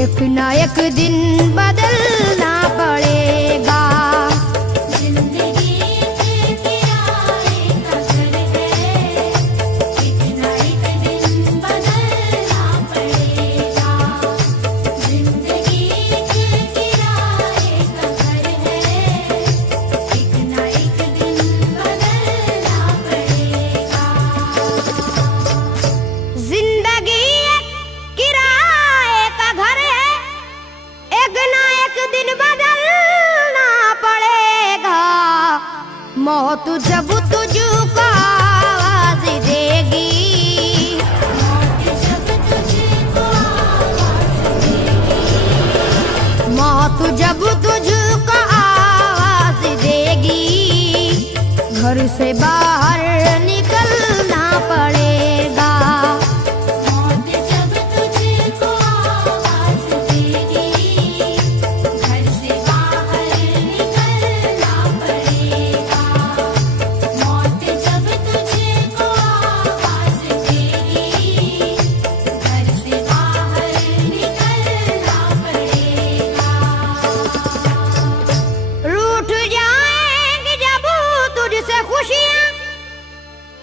एक ना एक दिन बदलना पड़ेगा। मौत जब तुझको आवाज देगी, मौत जब तुझको आवाज देगी, घर से बाहर निकलना पड़ेगा।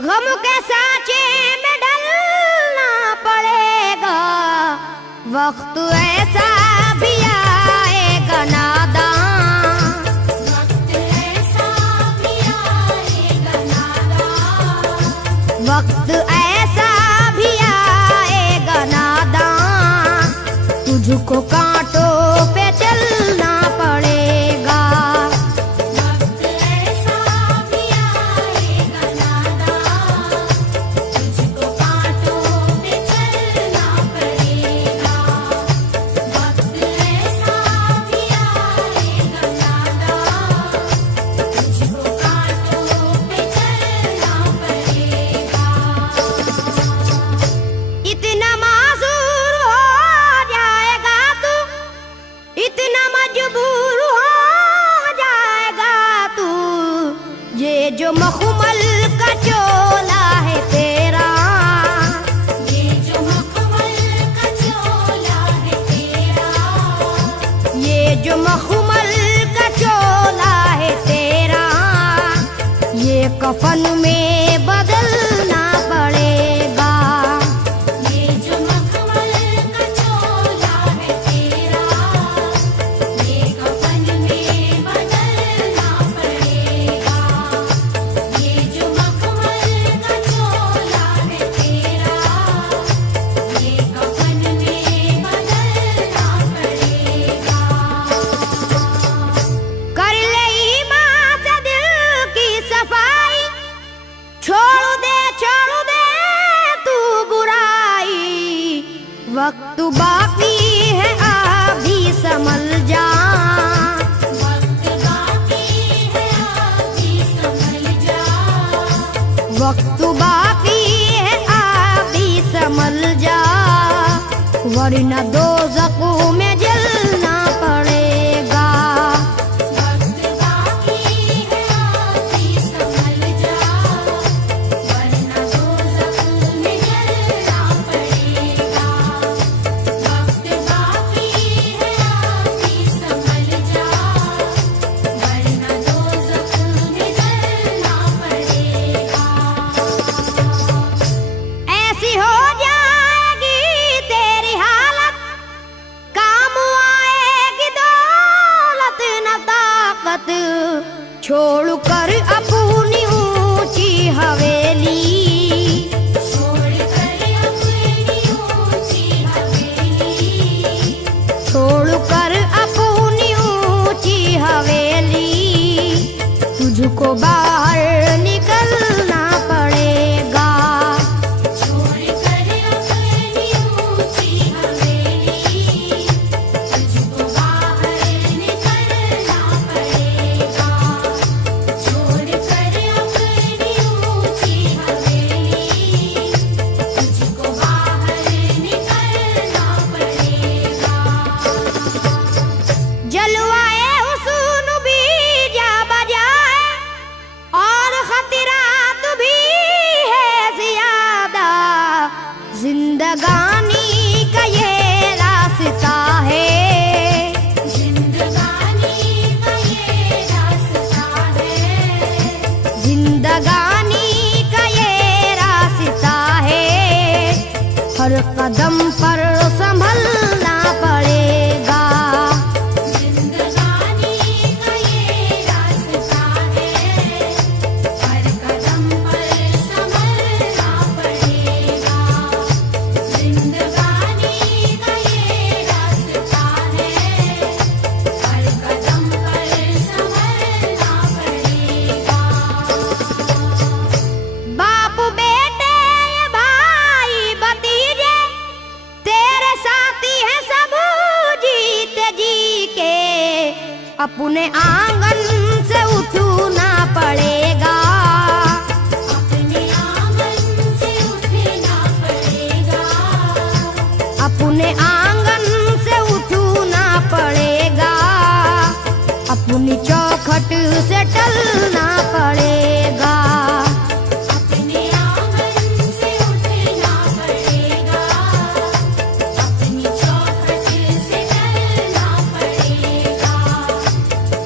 गम के साँचे में ढलना पड़ेगा, वक्त ऐसा भी आएगा नादान, वक्त ऐसा भी आएगा नादान, वक्त ऐसा भी आएगा नादान, तुझको कांटों पे चलना पड़ेगा। जो मखमल का चोला है तेरा, ये जो मखमल का चोला है तेरा, ये जो मखमल का चोला है तेरा, ये कफन में बदलना पड़ेगा। ये जो मखमल का चोला है तेरा, ये कफन में बदलना पड़ेगा। वक्त बाकी है अभी संभल जा, वक्त बाकी है अभी संभल जा, वक्त बाकी है अभी संभल जा, वरना दोज़ख में जलना पड़ेगा। वक्त बाकी है अभी संभल जा, वरना दोज़ख में जलना पड़ेगा। छोड़ कर अपनी ऊंची हवेली, छोड़ कर अपनी ऊंची हवेली, छोड़ कर अपनी ऊंची हवेली, तुझको बाहर निकलना पड़ेगा। छोड़ कर अपनी ऊंची हवेली, तुझको बाहर निकलना पड़ेगा। जिंदगानी का ये रास्ता है। कदम पर संभलना पड़ेगा। जिंदगानी का ये रास्ता है, हर कदम पर संभलना पड़ेगा। जिंदगानी का ये रास्ता है, हर कदम पर संभलना पड़ेगा। बाप बेटे भाई भतीजे तेरे साथी हैं सब जीते जी के, अपने आंगन से उठना पड़ेगा। अपने आंगन से उठना पड़ेगा। अपने आंगन से उठना पड़ेगा। अपनी चौखट से टलना पड़ेगा। अपने आंगन से उठना पड़ेगा। अपनी चौखट से टलना पड़ेगा।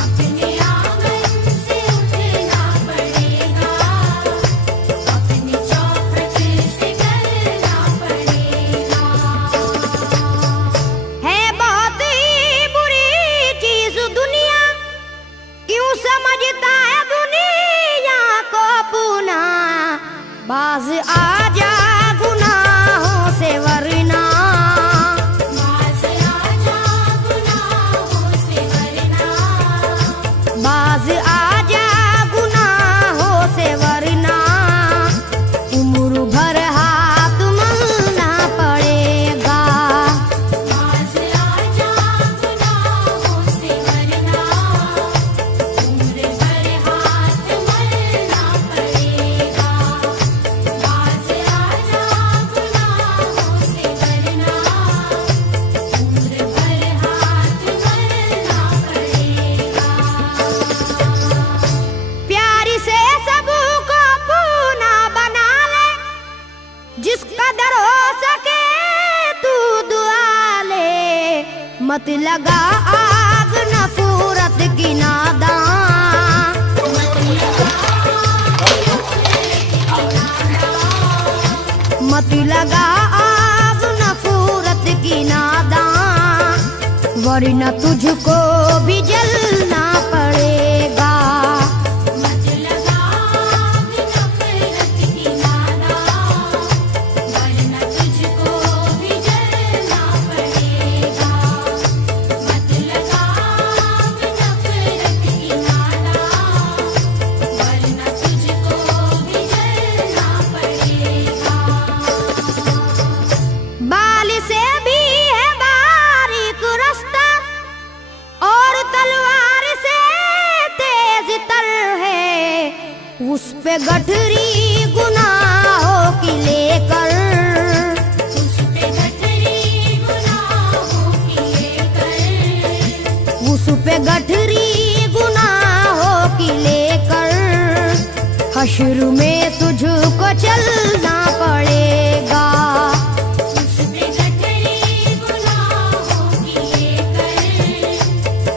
अपने आंगन से उठना पड़ेगा। अपनी चौखट से टलना पड़ेगा। है बहुत ही बुरी चीज दुनिया, क्यों समझता है दुनिया को अपना। बाज आजा गुनाहों से वरना, बाज आजा गुनाहों से वरना। बाज आजा गुनाहों से वरना। उम्र भर हाथ मलना पड़ेगा। बाज आजा गुनाहों से वरना। उम्र भर हाथ मलना पड़ेगा। बाज आजा गुनाहों से वरना। उम्र भर हाथ मलना पड़ेगा। प्यारी से सबको अपना बना ले, जिस कदर हो सके तू दुआ ले। मत लगा आग नफरत की नादान, मत लगा आग नफरत की नादान, वरना तुझको भी जलना पड़ेगा। मत लगा आग नफरत की नादान, वरना तुझको भी जलना पड़ेगा। मत लगा आग नफरत की नादान, वरना तुझको भी जलना पड़ेगा। बाल से भी है बारीक रास्ता, और तलवार से तेज तर है। उस पे गठरी गुनाहों की लेकर, उस पे गठरी गुनाहों की लेकर। उस पे गठरी गुनाहों की लेकर। हश्र में तुझको चलना पड़ेगा। उस पे गठरी गुनाहों की लेकर।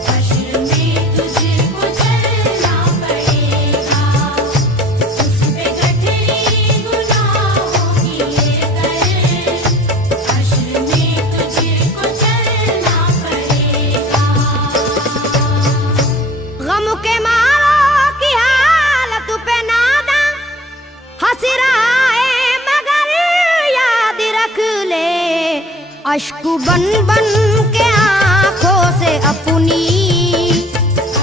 हश्र में तुझको चलना पड़ेगा। उस पे गठरी गुनाहों की लेकर। हश्र में तुझको चलना पड़ेगा। गम के मारों की हालत पे नादा हंस रहा है, मगर याद रख ले। अश्क बन बन के आंखों से अपनी,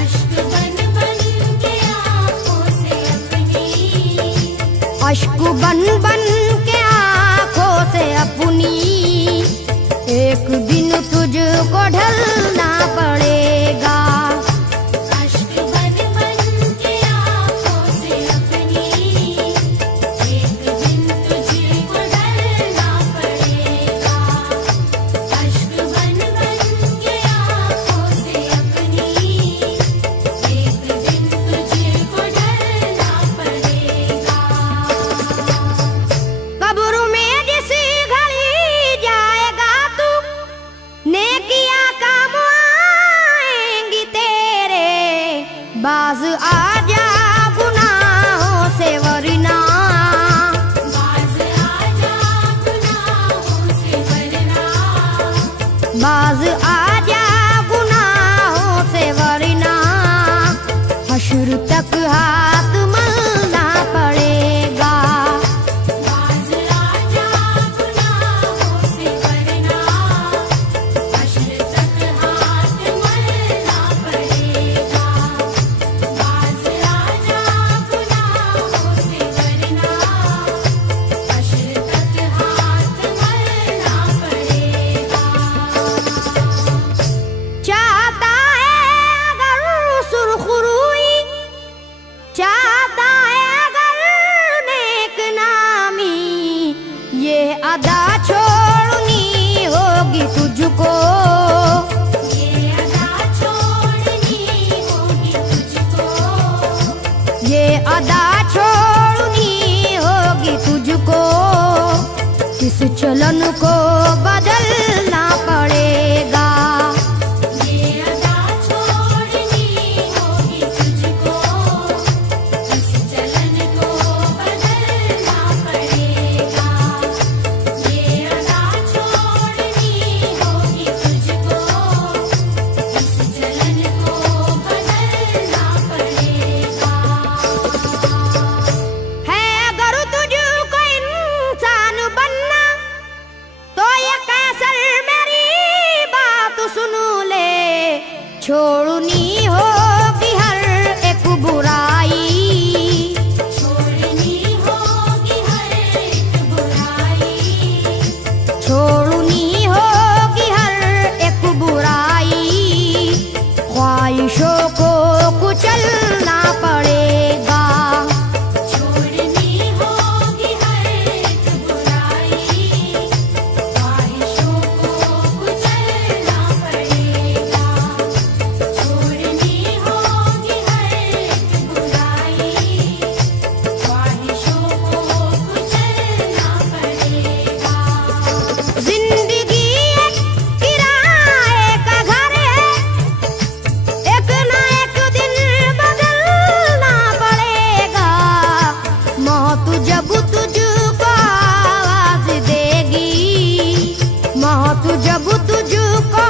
अश्क बन बन के आँखों से अपनी। अश्क बन बन के आंखों से अपनी। एक दिन तुझको ढलना पड़ेगा। अश्क बन बन के आँखों से अपनी। एक दिन तुझको ढलना पड़ेगा। अश्क बन बन के आँखों से अपनी। एक दिन तुझको ढलना पड़ेगा। कब्र में जिस घड़ी जाएगा तू, नेकिया का बाज आजा गुनाहों से वरना हश्र तक हाथ मलना पड़ेगा। बाज आजा गुनाहों से वरना हश्र तक हाथ मलना पड़ेगा। बाज आजा गुनाहों से वरना हश्र तक हाथ मलना पड़ेगा। चाहता है अगर सुरखरुई, चाहता है अगर नेक नामी, ये अदा छोड़नी होगी तुझको। ये अदा छोड़नी होगी तुझको। ये अदा छोड़नी होगी तुझको। इस चलन को बदलना पड़ेगा। ये अदा छोड़नी होगी तुझको। इस चलन को बदलना पड़ेगा। ये अदा छोड़नी होगी तुझको। इस चलन को बदलना पड़ेगा। है अगर तुझको इंसान बनना तो ये कैसर मेरी बात सुन ले। छोड़नी होगी हर एक बुराई, छोड़नी होगी हर एक बुराई। छोड़नी होगी हर एक बुराई। ख्वाहिशों को कुचलना पड़ेगा। छोड़नी होगी हर एक बुराई। ख्वाहिशों को कुचलना पड़ेगा। छोड़नी होगी हर एक बुराई। ख्वाहिशों को कुचलना पड़ेगा। जिंदगी एक किराए का घर है, एक ना एक दिन बदलना पड़ेगा। मौत जब तुझको आवाज देगी, मौत जब तुझको